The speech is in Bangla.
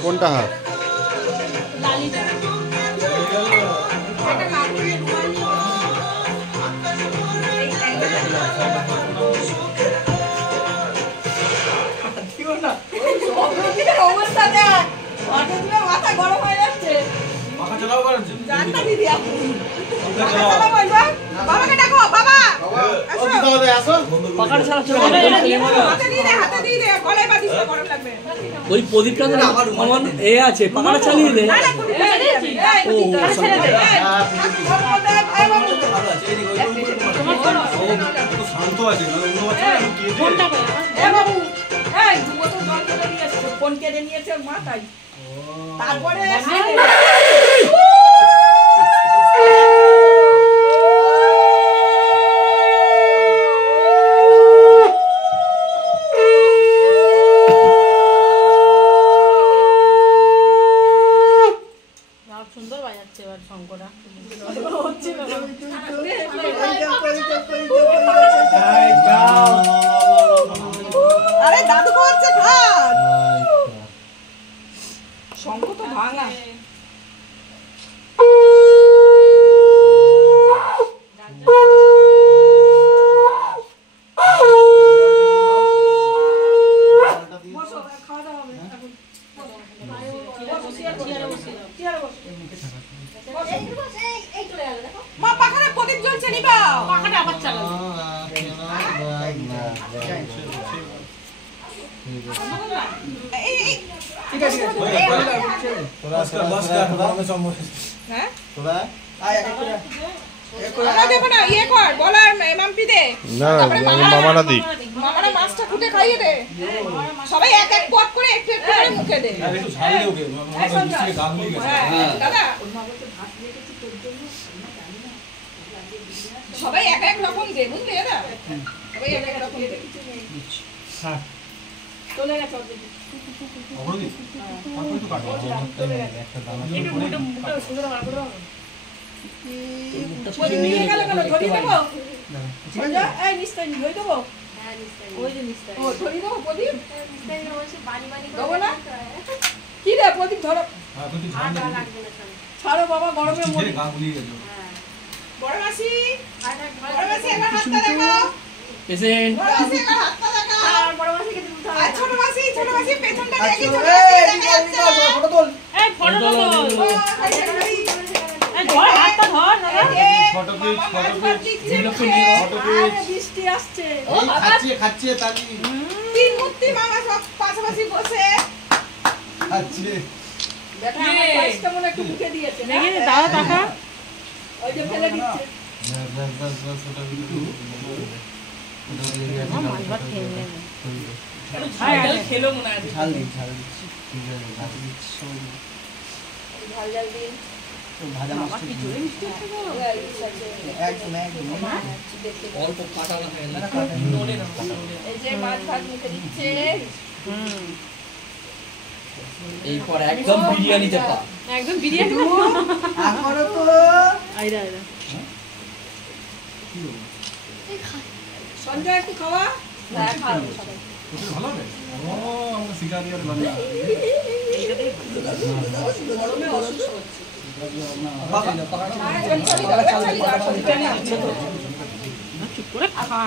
কোনটা হাত মাথা গরম হয়ে যাচ্ছে বাবাকে ডাকো বাবা ওই প্রদীপটা আমার এ আছে পাকাটা চালিয়ে দে শান্ত আছে ফোন কেড়ে নিয়েছে মাথায় তারপরে সুন্দর বাজাচ্ছে এবার শঙ্করা আরে দাদু করছে খাট শঙ্খ তো ভাঙা মা পাখাটা প্রদীপ জ্বলছে নিবা পাখাটা আবার চালাবো ঠিক আছে হ্যাঁ তোরা আয় দেখো না ইয়ে কর বলার মাম্পি দে তারপরে মামারা দি মামারা মাছটা কুটে খাইয়ে দে সবাই এক এক পট করে একটু একটু করে মুখে দে আরে একটু ঝাল দে ওকে মিষ্টি গা গুলি গেছে দাদা সবাই এক এক রকম দে বুঝলি দাদা সবাই এক এক রকম দে হ্যাঁ চলে গেছে অবরোধী কত কাটো চলে গেছে একটা দানা একটু মুটা সুন্দর বার করে দাও নিয়ে গেল কেন ধরি দেবো না এই নিস্তাই ধরি দেবো হ্যাঁ নিস্তাই ওই যে নিস্তাই ও ধরি দেবো প্রদীপ নিস্তাই বসে বানি বানি করে দেবো না কি রে প্রদীপ ধরো হ্যাঁ তুই ঝাল দে ছাড়ো বাবা গরমের মধ্যে গা গুলি গেছে হ্যাঁ বড় মাসি বড় মাসি একবার হাতটা দেখাও পেশেন্ট বড় মাসি একবার হাতটা দেখাও আর বড় মাসি কে দিতে হবে আর ছোট মাসি পেছনটা দেখি ছোট মাসি ফটো তোল এই ফটো তোল ধর হাতটা ধর দাদা ফটো পিচ বৃষ্টি আসছে খাচ্ছে তালি তিন মূর্তি মামা সব পাশাপাশি বসে খাচ্ছে দেখা আমার কষ্ট মনে একটু মুখে দিয়েছে দেখি দাদা টাকা ওই যে ফেলে দিচ্ছে ওটা ভিডিও মাছভাত খেয়ে নেবে খেলো মনে হয় ঝাল দি ঠিক আছে ঝাল ঝাল দিন তো ভাজা মাছ কি জোরে মিষ্টি একদম অল্প কাটা না হয় না এই যে মাছ ভাত মুখে দিচ্ছে এইপর একদম বিরিয়ানিতে পা একদম বিরিয়ানি আমারও তো আইরা আইরা সঞ্জয় একটু খাওয়া হ্যাঁ খাও সবাই ভালো হবে ও আমরা শিকারিয়ার বান্দা গরমে অসুস্থ হচ্ছে চুপ করে খা